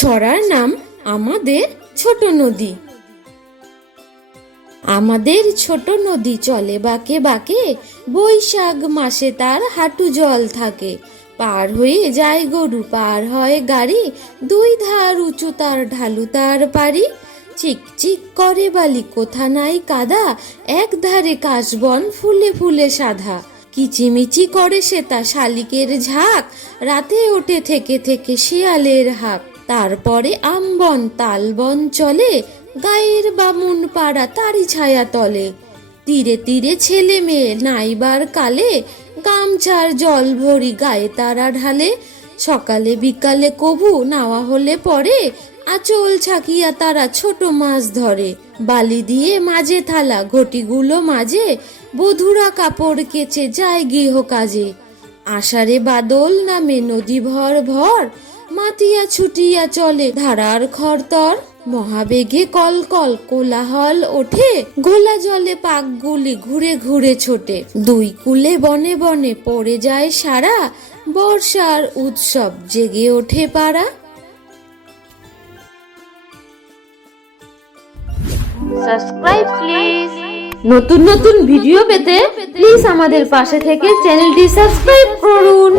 ছড়ার নাম আমাদের ছোট নদী। আমাদের ছোট নদী চলে বাঁকে বাঁকে, বৈশাখ মাসে তার হাঁটু জল থাকে। পার হয়ে যায় গরু, পার হয় গাড়ি, দুই ধার উঁচু তার ঢালু তার পারি চিক চিক করে বালি, কোথা নাই কাদা, এক ধারে কাশবন ফুলে ফুলে সাধা। কিচিমিচি করে সে তা শালিকের ঝাঁক, রাতে ওঠে থেকে থেকে শিয়ালের হাক। তারপরে আমবন তালবন চলে, গায়ের বামুন পাড়া তারি ছায়া তলে। তীরে তীরে ছেলে মেয়ে নাইবার কালে, গামছার জল ভরি গায়ে তারা ঢালে। সকালে বিকালে কভু নাওয়া হলে পরে, আঁচল ছাকিয়া তারা ছোট মাছ ধরে। বালি দিয়ে মাঝে থালা, ঘটিগুলো মাঝে, বধুরা কাপড় কেচে যায় গৃহ কাজে। আষাঢ়ে বাদল নামে নদী ভর ভর মাতিয়া ছুটিয়া চলে ধারার খরতর। মহাবেগে কল কল কোলাহল ওঠে গোলা জলে পাকগুলি ঘুরে ঘুরে ছোটে। দুই কুলে বনে বনে পড়ে যায় সারা বর্ষার উৎসব জেগে ওঠে পাড়া। সাবস্ক্রাইব প্লিজ নতুন নতুন ভিডিও পেতে প্লিজ আমাদের পাশে থেকে চ্যানেলটি সাবস্ক্রাইব করুন।